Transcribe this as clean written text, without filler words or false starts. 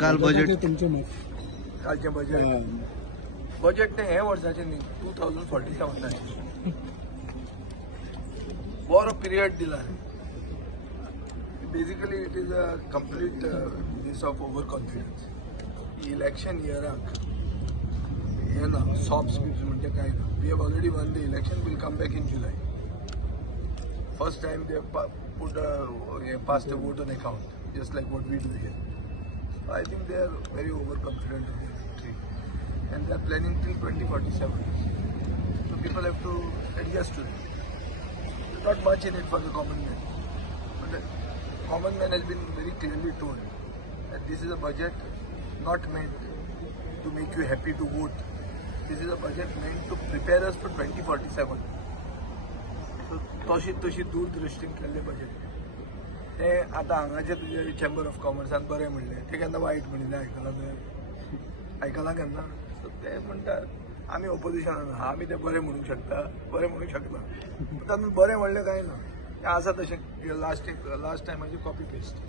काल बजेट तुमचे मत कालचे बजेट ते हे वर्साचे न्ही 2047 बरो पिरियड दिला basically it is a complete this of overconfidence election इयराक हे ना सॉफ्ट स्पीच म्हणजे काय ना we have already won the election will come back in जुलै first time they put passed a vote on account just like what we do here. I think they are very overconfident in their victory and they are planning till 2047. So people have to adjust to it. There's not much in it for the common man. But the common man has been very clearly told that this is a budget not meant to make you happy to vote. This is a budget meant to prepare us for 2047. So तशी दूरदृष्टीन केल्ले budget ते आतां हांगाचे तुजे chamber of कॉमर्सान बरें म्हणलें ते केन्ना वायट म्हणिल्लें आयकलां केन्ना सो ते म्हणटात आमी ऑपोजिशनान आहा आमी ते बरें म्हणूंक शकता बरें म्हणूंक शकना तातूंत बरें म्हणलें कांय ना तें आसा तशें लास्ट टायमाची कॉपी पेस्ट